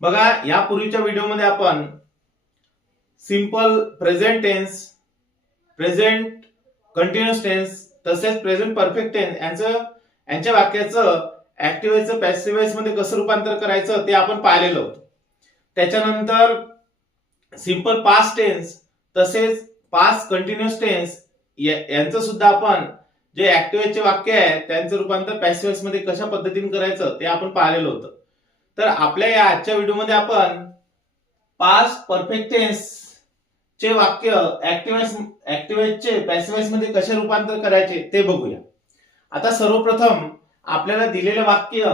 बघा, यापूर्वीच्या व्हिडिओमध्ये आपण simple present tense, present continuous tense तसेच प्रेझेंट परफेक्ट टेन्स यांच्या वाक्याचं ऍक्टिव्ह व्हॉइसचं पॅसिव्ह व्हॉइस मध्ये कसं रूपांतर करायचं ते आपण पाहिलेलं होतं. त्याच्यानंतर सिंपल पास्ट टेन्स तसेच पास्ट कंटिन्युअस टेन्स यांचं सुद्धा आपण जे ऍक्टिव्ह चे वाक्य आहे त्यांचं रूपांतर पॅसिव्ह व्हॉइस मध्ये कशा पद्धतीने करायचं ते आपण पाहिलेलं होतं. तर आपल्या या आजच्या व्हिडिओमध्ये आपण पास्ट परफेक्ट टेन्स चे वाक्य ऍक्टिव्ह चे पॅसिव्ह व्हॉइस मध्ये कसे रूपांतर करायचे ते बघूया. आता सर्वप्रथम आपल्याला दिलेलं वाक्य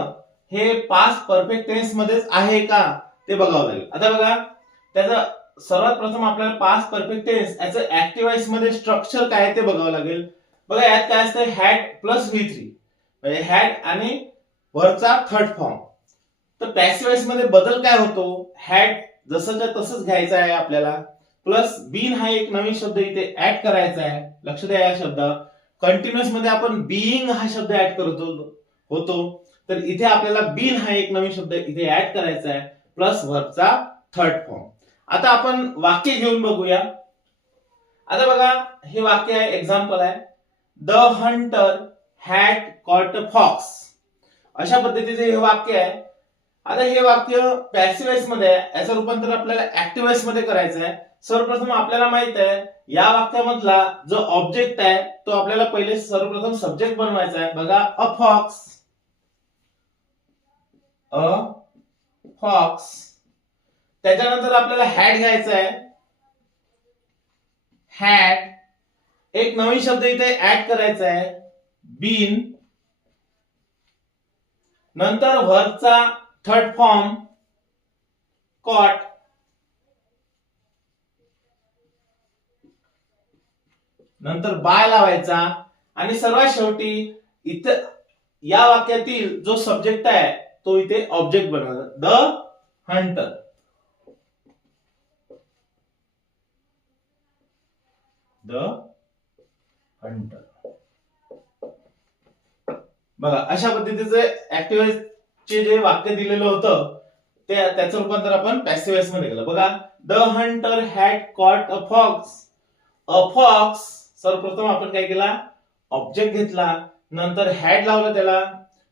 हे पास्ट परफेक्ट टेन्स मध्येच आहे का ते बघावं लागेल. आता बघा, त्याचा सर्वात प्रथम आपल्याला पास्ट परफेक्ट टेन्स याचं ऍक्टिव्ह व्हॉइस मध्ये स्ट्रक्चर काय आहे ते बघावं लागेल. बघा, यात काय असतं, हॅड प्लस V3 म्हणजे हॅड आणि वरचा थर्ड फॉर्म. तर पॅसिव्ह व्हॉइस मध्ये बदल काय होतो, हॅड जसंच्या तसंच घ्यायचं आहे आपल्याला, प्लस बीन हा एक नवीन शब्द इथे ऍड करायचा आहे. लक्ष द्या, या शब्द कंटिन्युअस मध्ये आपण बीइंग हा शब्द ऍड करतो होतो, तर इथे आपल्याला बीन हा एक नवीन शब्द इथे ऍड करायचा आहे प्लस वरचा थर्ड फॉर्म. आता आपण वाक्य घेऊन बघूया. आता बघा, हे वाक्य आहे, एक्झाम्पल आहे, the hunter had caught a fox. अशा पद्धतीचे हे वाक्य आहे. आता हे वाक्य पॅसिव्ह व्हॉइस मध्ये आहे, याचं रूपांतर आपल्याला ऍक्टिव्ह व्हॉइस मध्ये करायचं आहे. सर्वप्रथम आपल्याला माहित आहे या वाक्यामधला जो ऑब्जेक्ट आहे तो आपल्याला पहिले सर्वप्रथम सब्जेक्ट बनवायचा आहे. बघा, अ फॉक्स, अ फॉक्स. त्याच्यानंतर आपल्याला हॅड घ्यायचा आहे, हॅड. एक नवीन शब्द इथे ऍड करायचा आहे, बीन. नंतर व्हर्बचा थर्ड फॉर्म कॉट. नंतर बाय लावायचा आणि सर्वात शेवटी इथं या वाक्यातील जो सब्जेक्ट आहे तो इथे ऑब्जेक्ट बनवायचा, द हंटर. The Hunter. बघा, अशा पद्धतीचे ऍक्टिव्ह व्हॉइस चे जे वाक्य दिलेलं होतं ते त्याचं रूपांतर आपण पॅसिव्ह व्हॉइस मध्ये केलं. बघा, the hunter had caught a fox. A fox, सर्वप्रथम आपण काय केला, ऑब्जेक्ट घेतला, नंतर हॅड लावला त्याला,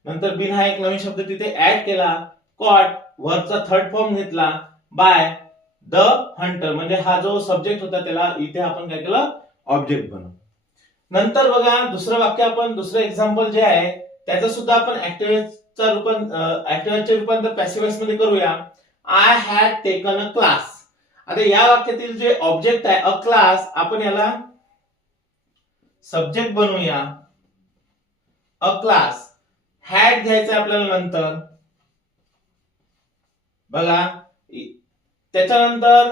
नंतर बिन हा एक नवीन शब्द तिथे ऍड केला, कॉट वर्बचा थर्ड फॉर्म घेतला, बाय द हंटर म्हणजे हा जो सब्जेक्ट होता त्याला इथे आपण काय केलं, ऑब्जेक्ट बनवलं. नंतर बघा, दुसरं वाक्य आपण, दुसरं एक्झाम्पल जे आहे त्याचं सुद्धा आपण ऍक्टिव्हचे रूपांतर पॅसिव्ह व्हॉइस मध्ये करूया. I had taken a class. आता या वाक्यातील जे ऑब्जेक्ट आहे अ क्लास, आपण याला सब्जेक्ट बनवूया, अ क्लास. हॅड घ्यायचं आपल्याला नंतर. बघा, त्याच्यानंतर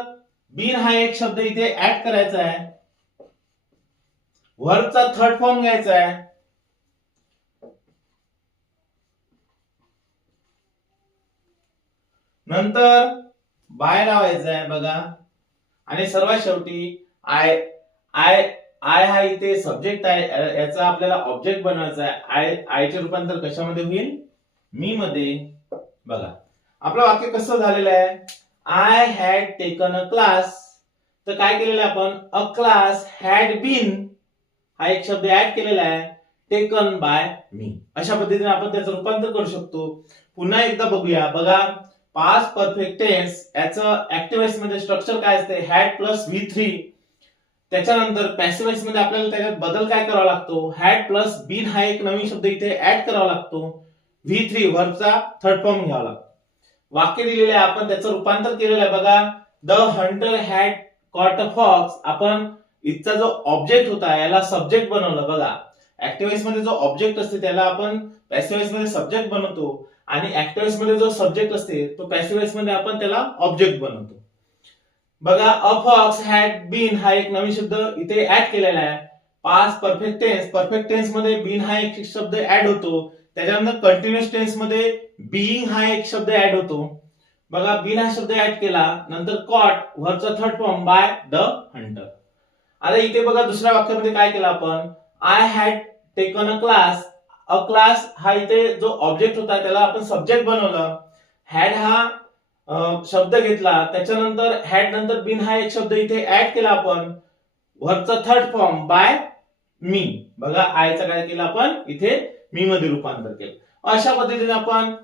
बीन हा एक शब्द इथे ऍड करायचा आहे, वर्बचा थर्ड फॉर्म घ्यायचा आहे, नंतर बाय लावायचा आहे. बघा, आणि सर्वात शेवटी आय. आय आय हा इथे सब्जेक्ट आहे, याचा आपल्याला ऑब्जेक्ट बनवायचा आहे. आयचे रूपांतर कशामध्ये होईल, मी मध्ये. बघा, आपलं वाक्य कसं झालेलं आहे, I had taken a class. तर काय केलेलं आहे आपण, अ क्लास हॅड बीन हा एक शब्द ऍड केलेला आहे, टेकन बाय मी. अशा पद्धतीने आपण त्याचं रूपांतर करू शकतो. पुन्हा एकदा बघूया. बघा, पास्ट परफेक्ट टेन्स याचं ऍक्टिव्ह व्हॉइस मध्ये स्ट्रक्चर काय असते, हॅड प्लस V3. त्याच्यानंतर पॅसिव्ह व्हॉइस मध्ये आपल्याला त्याच्यात बदल काय करावा लागतो, हॅड प्लस बीन हा एक नवीन शब्द इथे ऍड करावा लागतो, V3 वर्बचा थर्ड फॉर्म घ्यावा लागतो. वाक्य दिलेले आहे, आपण त्याचं रूपांतर केलेलं आहे. बघा, the hunter had caught a fox. आपण इथचा जो ऑब्जेक्ट होता याला सब्जेक्ट बनवलं. बघा, ऍक्टिव्ह व्हॉइस मध्ये जो ऑब्जेक्ट असते त्याला आपण पॅसिव्ह व्हॉइस मध्ये सब्जेक्ट बनवतो आणि ऍक्टिव्ह व्हॉइस मध्ये जो सब्जेक्ट असते तो पॅसिव्ह व्हॉइस मध्ये आपण त्याला ऑब्जेक्ट बनवतो. बघा, अ फॉक्स हॅड बीन हा एक नवीन शब्द इथे ऍड केलेला आहे. Past perfect tense, perfect tense मध्ये बीन हा एक शब्द ऍड होतो. त्याच्यानंतर कंटिन्युअस टेन्स मध्ये बीइंग हा एक शब्द ऍड होतो. बघा, बीन हा शब्द ऍड केला, नंतर कॉट वर्बचा third form by the hunter. आता इथे बघा, दुसऱ्या वाक्यामध्ये काय केलं आपण, I had taken a class. A class हा इथे जो ऑब्जेक्ट होता त्याला आपण सब्जेक्ट बनवलं. हॅड हा शब्द घेतला, त्याच्यानंतर हॅड नंतर बीन हा एक शब्द इथे ऍड केला आपण, वरचा थर्ड फॉर्म बाय मी, बघा आयचा काय केलं आपण इथे मी मध्ये रूपांतर केलं. अशा पद्धतीने आपण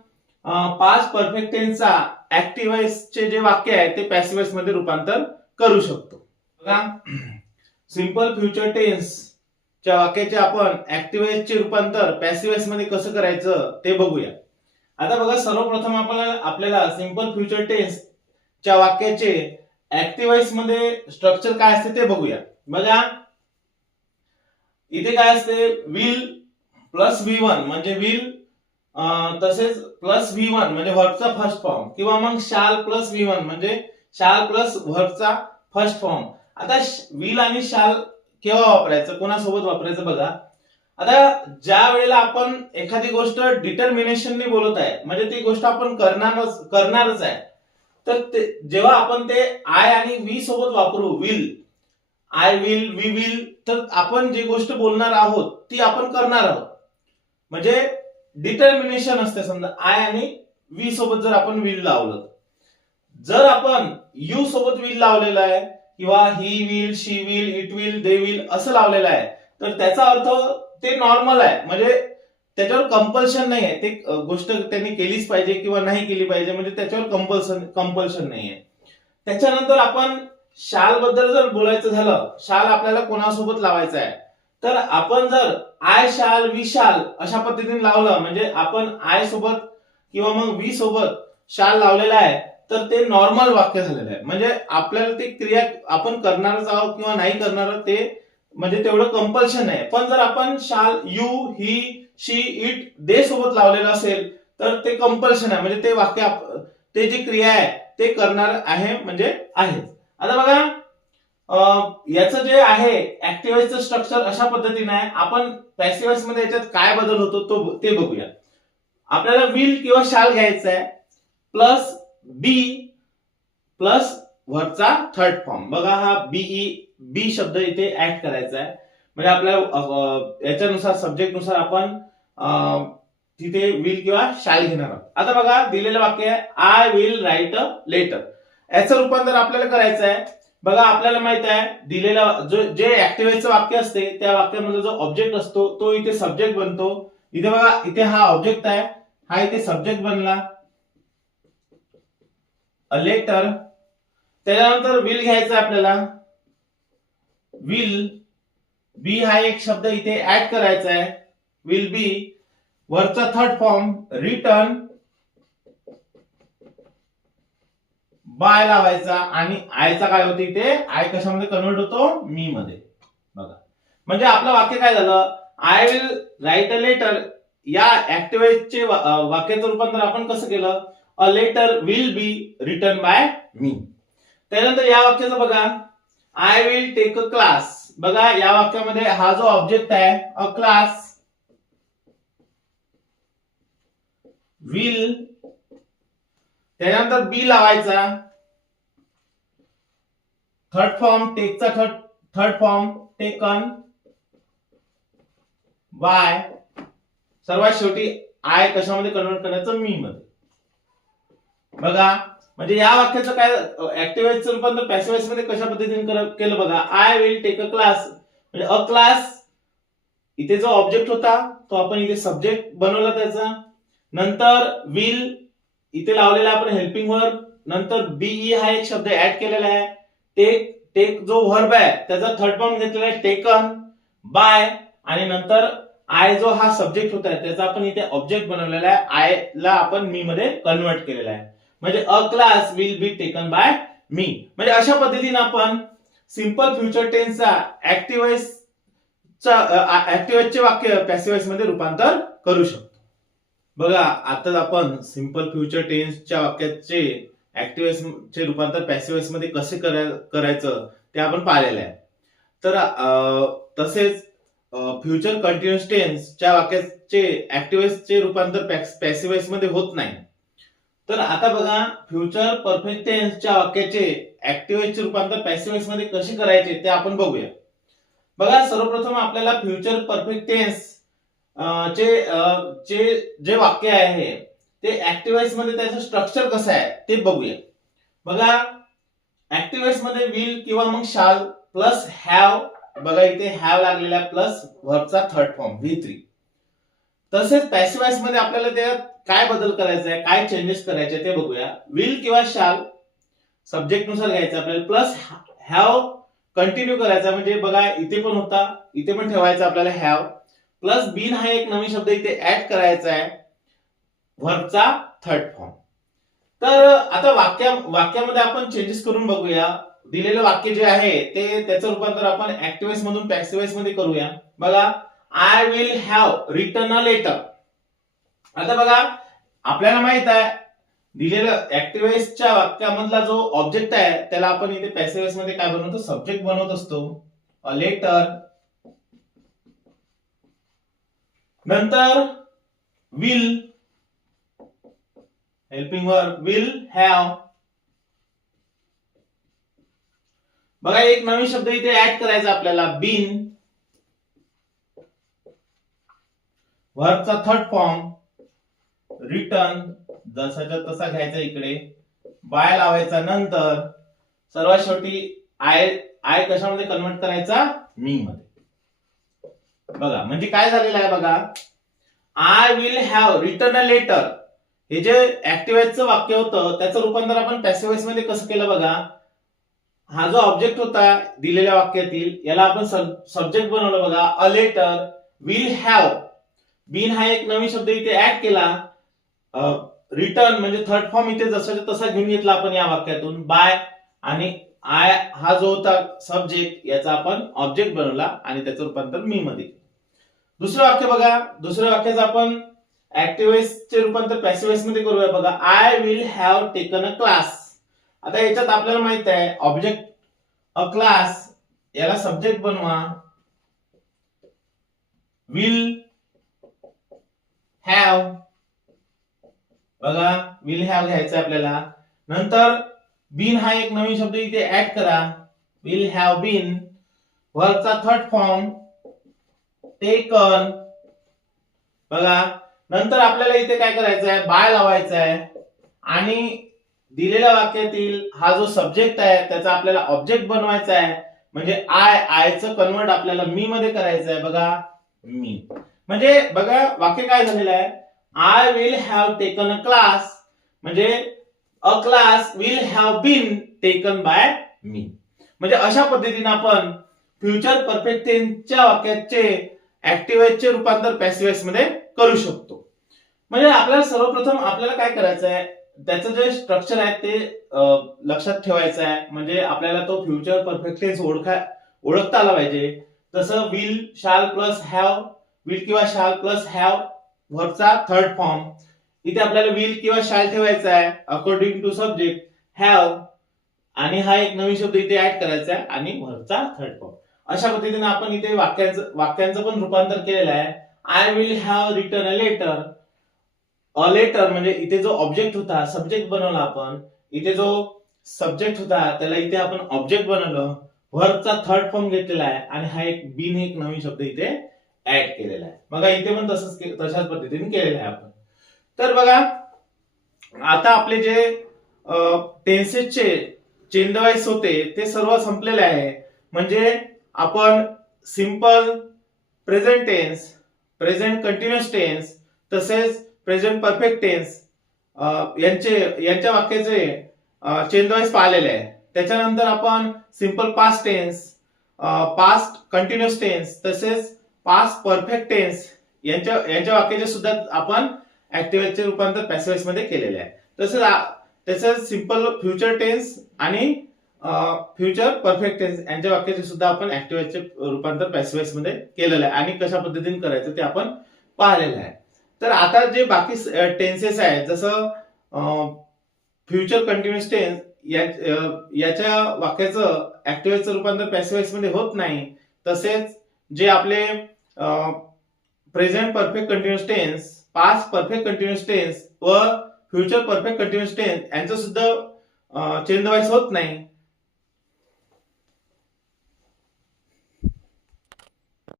पास्ट परफेक्ट टेन्सचा ऍक्टिव्ह चे जे वाक्य आहे ते पॅसिव्ह वॉइस मध्ये रूपांतर करू शकतो. बघा सिंपल फ्युचर टेन्स च्या वाक्याचे आपण ऍक्टिव्ह चे रूपांतर पॅसिव्ह वॉइस मध्ये कसं करायचं ते बघूया. आता बघा सर्वप्रथम आपल्याला सिंपल फ्युचर टेन्स च्या वाक्याचे ऍक्टिव्ह वॉइस मध्ये स्ट्रक्चर काय असते ते बघूया. बघा इथे काय असते, विल प्लस V1 म्हणजे विल, तसेच प्लस V1 म्हणजे व्हर्बचा फर्स्ट फॉर्म, किंवा मग शाल प्लस V1 म्हणजे शाल प्लस व्हर्बचा फर्स्ट फॉर्म. आता विल आणि शाल केव्हा वापरायचं, कोणासोबत वापरायचं बघा. आता ज्या वेळेला आपण एखादी गोष्ट डिटर्मिनेशनने बोलत आहे, म्हणजे ती गोष्ट आपण करणारच आहे, तर जेव्हा आपण ते आय आणि वी सोबत वापरू, will, I will, we will, तर आपण जी गोष्ट बोलणार आहोत ती आपण करणार आहोत, म्हणजे डिटर्मिनेशन असते. समजा आय आणि वी सोबत जर आपण विल लावलं, जर आपण यू सोबत विल लावलेला आहे किंवा he will, she will, it will, they will असं लावलेलं आहे, तर त्याचा अर्थ ते नॉर्मल आहे, म्हणजे त्याच्यावर कंपल्शन नाही आहे, ते गोष्ट त्यांनी केलीच पाहिजे किंवा नाही केली पाहिजे, म्हणजे त्याच्यावर कंपल्शन नाही आहे. त्याच्यानंतर आपण शाल बद्दल जर बोलायचं झालं, शाल आपल्याला कोणासोबत लावायचं आहे, तर आपण जर आय शाल, वी शाल अशा पद्धतीने लावलं, म्हणजे आपण आय सोबत किंवा मग वी सोबत शाल लावलेला आहे, तर ते नॉर्मल वाक्य झालेलं आहे, म्हणजे आपल्याला ती क्रिया आपण करणारच आहोत किंवा नाही करणार ते, म्हणजे तेवढं कंपल्शन नाही. पण जर आपण शाल, यू, ही, शी, इट, दे सोबत लावलेलं असेल तर ते कंपल्शन आहे, म्हणजे ते वाक्य ते जी क्रिया आहे ते करणार आहे म्हणजे आहे. आता बघा याचं जे आहे ऍक्टिव्ह वॉइसचं स्ट्रक्चर अशा पद्धतीने आहे. आपण पॅसिव्ह वॉइस मध्ये याच्यात काय बदल होतो ते बघूया. आपल्याला विल किंवा शाल घ्यायचं आहे, प्लस बी प्लस व्हर्बचा थर्ड फॉर्म. बघा हा बी शब्द इथे ऍड करायचा आहे, म्हणजे आपल्याला याच्यानुसार सब्जेक्ट नुसार आपण तिथे विल किंवा शाल घेणार आहोत. आता बघा दिलेलं वाक्य आहे, I will write a letter. याचं रूपांतर आपल्याला करायचं आहे. बघा आपल्याला माहित आहे दिलेलं जे ऍक्टिव्ह वाक्य असते त्या वाक्यामध्ये जो ऑब्जेक्ट असतो तो इथे सब्जेक्ट बनतो. इथे बघा इथे हा ऑब्जेक्ट आहे, हा इथे सब्जेक्ट बनला, अ लेटर. त्याच्यानंतर विल घ्यायचा आपल्याला, विल बी हा एक शब्द इथे ऍड करायचा आहे, विल बी, वरचा थर्ड फॉर्म रिटर्न, बाय लावायचा, आणि आयचा काय होतो इथे, आय कशामध्ये कन्वर्ट होतो, मी मध्ये. बघा म्हणजे आपलं वाक्य काय झालं, I will write a letter. या ऍक्टिव्ह चे वाक्याचं रूपांतर आपण कसं केलं, a letter will be return by me. त्यानंतर या वाक्याचं बघा, I will take a class. बघा या वाक्यामध्ये हा जो ऑब्जेक्ट आहे अ क्लास, विल, त्यानंतर बी लावायचा, थर्ड फॉर्म टेकचा थर्ड फॉर्म टेकन, बाय, सर्वात शेवटी आय कशामध्ये कन्वर्ट करायचं, मी मध्ये. बघा म्हणजे या वाक्याचं काय ऍक्टिव्ह वॉइसचं रूपांतर पॅसिव्ह वॉइस मध्ये कशा पद्धतीने केलं बघा. I will take a class म्हणजे अ क्लास, इथे जो ऑब्जेक्ट होता तो आपण इथे सब्जेक्ट बनवला त्याचा, नंतर विल इथे लावलेला आपण हेल्पिंग वर्ब, नंतर बीई हा एक शब्द ऍड केलेला आहे, टेक जो व्हर्ब आहे त्याचा थर्ड फॉर्म घेतलेला आहे टेकन, बाय, आणि नंतर आय जो हा सब्जेक्ट होता त्याचा आपण इथे ऑब्जेक्ट बनवलेला आहे, आय ला आपण मी मध्ये कन्वर्ट केलेला आहे, म्हणजे a class will be taken by me. म्हणजे अशा पद्धतीने आपण सिंपल फ्युचर टेन्सचा ऍक्टिव्ह वॉइसचे वाक्य पॅसिव्ह वॉइस मध्ये रूपांतर करू शकतो. बघा आता आपण सिंपल फ्युचर टेन्सच्या वाक्याचे ऍक्टिव्ह वॉइस चे रूपांतर पॅसिव्ह वॉइस मध्ये कसे करायचं ते आपण पाहिलेलं आहे. तर तसेच फ्युचर कंटिन्युअस टेन्सच्या वाक्याचे ऍक्टिव्ह वॉइस चे रूपांतर पॅसिव्ह वॉइस मध्ये होत नाही. तर आता बघा फ्युचर परफेक्ट टेन्सच्या वाक्याचे ऍक्टिव्ह वॉइस चे रूपांतर पॅसिव्ह वॉइस मध्ये कसे करायचे ते आपण बघूया. बघा सर्वप्रथम आपल्याला फ्युचर परफेक्ट टेन्स चे जे वाक्य आहे ते ऍक्टिव्ह वॉइस मध्ये त्याचं स्ट्रक्चर कसं आहे ते बघूया. बघा ऍक्टिव्ह वॉइस मध्ये विल किंवा मग शाल प्लस हॅव, बघा इथे हॅव लागलेला प्लस व्हर्बचा थर्ड फॉर्म V3. तसेच पॅसिव्ह वॉइस मध्ये आपल्याला त्यात काय बदल करायचा आहे, काय चेंजेस करायचे ते बघूया. विल किंवा शाल सब्जेक्ट नुसार घ्यायचं आपल्याला, प्लस हॅव कंटिन्यू करायचा, म्हणजे बघा इथे पण होता इथे पण ठेवायचा आपल्याला हॅव, प्लस बीन हा एक नवीन शब्द इथे ऍड करायचा आहे व्हर्बचा थर्ड फॉर्म. तर आता वाक्यामध्ये आपण चेंजेस करून बघूया. दिलेलं वाक्य जे आहे ते त्याचं रूपांतर आपण ऍक्टिव्ह वॉइस मधून पॅसिव्ह वॉइस मध्ये करूया. बघा I will have written a letter. आता बघा आपल्याला माहित आहे दिलेलं ऍक्टिव्ह वॉइसच्या वाक्यामधला जो ऑब्जेक्ट आहे त्याला आपण इथे पॅसिव्ह वॉइस मध्ये काय बनवतो, सब्जेक्ट बनवत असतो. अ लेटर, नंतर will helping verb will have. बघा एक नवीन शब्द इथे ऍड करायचा आपल्याला बीन, व्हर्बचा थर्ड फॉर्म रिटर्न, जसाच्या तसा घ्यायचा इकडे, बाय लावायचा, नंतर सर्वात शेवटी आय कशामध्ये कन्वर्ट करायचा, मी मध्ये. बघा म्हणजे काय झालेलं आहे बघा, I will have written a letter हे जे ऍक्टिव्ह वॉइसचं वाक्य होतं त्याचं रूपांतर आपण पॅसिव्ह वॉइस मध्ये कसं केलं बघा. हा जो ऑब्जेक्ट होता दिलेल्या वाक्यातील याला आपण सब्जेक्ट बनवलं बघा, a letter will have, been हा एक नवीन शब्द इथे ऍड केला, रिटर्न म्हणजे थर्ड फॉर्म इथे जसाच्या तसा घेऊन घेतला आपण या वाक्यातून, बाय आणि आय हा जो होता सब्जेक्ट याचा आपण ऑब्जेक्ट बनवला आणि त्याचं रूपांतर मी मध्ये. दुसरं वाक्य बघा, दुसऱ्या वाक्याचं आपण ऍक्टिव्ह वॉइसचे रूपांतर पॅसिव्ह वॉइस मध्ये करूया. बघा I will have taken a class. आता याच्यात आपल्याला माहित आहे ऑब्जेक्ट अ क्लास याला सब्जेक्ट बनवा, विल हॅव, बघा विल हॅव घ्यायचं आपल्याला, नंतर बीन हा एक नवीन शब्द इथे ऍड करा, विल हॅव बीन, व्हर्बचा थर्ड फॉर्म टेकन. बघा नंतर आपल्याला इथे काय करायचं आहे, बाय लावायचं आहे आणि दिलेल्या वाक्यातील हा जो सब्जेक्ट आहे त्याचा आपल्याला ऑब्जेक्ट बनवायचा आहे, म्हणजे आयचं कन्वर्ट आपल्याला मी मध्ये करायचं आहे. बघा मी म्हणजे बघा वाक्य काय झालेलं आहे, I will have taken a class म्हणजे a class will have been taken by me. म्हणजे अशा पद्धतीने आपण फ्युचर परफेक्ट टेन्सच्या वाक्याचे ऍक्टिव्ह वॉइसचे रूपांतर पॅसिव्ह वॉइस मध्ये करू शकतो. म्हणजे आपल्याला सर्वप्रथम आपल्याला काय करायचं आहे, त्याचं जे स्ट्रक्चर आहे ते लक्षात ठेवायचं आहे, म्हणजे आपल्याला तो फ्युचर परफेक्ट टेन्स ओळखता आला पाहिजे. तसं विल शाल प्लस हॅव, विल किंवा शाल प्लस हॅव व्हर्बचा थर्ड फॉर्म, इथे आपल्याला विल किंवा शाल ठेवायचा आहे अकॉर्डिंग टू सब्जेक्ट हॅव आणि हा एक नवीन शब्द इथे ऍड करायचा आहे आणि व्हर्बचा थर्ड फॉर्म. अशा पद्धतीने आपण इथे वाक्यांचं पण रूपांतर केलेलं आहे. I will have written a letter, a letter म्हणजे इथे जो ऑब्जेक्ट होता सब्जेक्ट बनवला आपण, इथे जो सब्जेक्ट होता त्याला इथे आपण ऑब्जेक्ट बनवलं, व्हर्बचा थर्ड फॉर्म घेतलेला आहे आणि हा एक बीन एक नवीन शब्द इथे ऍड केलेला आहे. बघा इथे पण तशाच पद्धतीने केलेलं आहे आपण. तर बघा आता आपले जे टेन्सेसचे चेंज वॉइस होते ते सर्व संपलेले आहे. म्हणजे आपण simple present tense, present continuous tense तसेच प्रेझेंट परफेक्ट टेन्स यांच्या वाक्याचे चेंज वॉइस पाहिलेले आहे. त्याच्यानंतर आपण simple past tense, past continuous tense तसेच पास्ट परफेक्ट टेन्स यांच्या वाक्याचे सुद्धा आपण ऍक्टिव्ह वॉइसचे रूपांतर पॅसिव्ह वॉइस मध्ये केलेले आहे. तसेच सिंपल फ्युचर टेन्स आणि फ्युचर परफेक्ट टेन्स यांच्या वाक्याचे सुद्धा आपण ऍक्टिव्ह वॉइसचे रूपांतर पॅसिव्ह वॉइस मध्ये केलेलं आहे आणि कशा पद्धतीने करायचं ते आपण पाहिलेलं आहे. तर आता जे बाकी टेन्सेस आहेत जसं फ्युचर कंटिन्युअस टेन्स याच्या वाक्याचं ऍक्टिव्ह वॉइसचं रूपांतर पॅसिव्ह वॉइस मध्ये होत नाही. तसेच जे आपले present perfect continuous tense, past perfect continuous tense व फ्युचर परफेक्ट कंटिन्युअस टेन्स यांचं सुद्धा चेंज वॉइस होत नाही.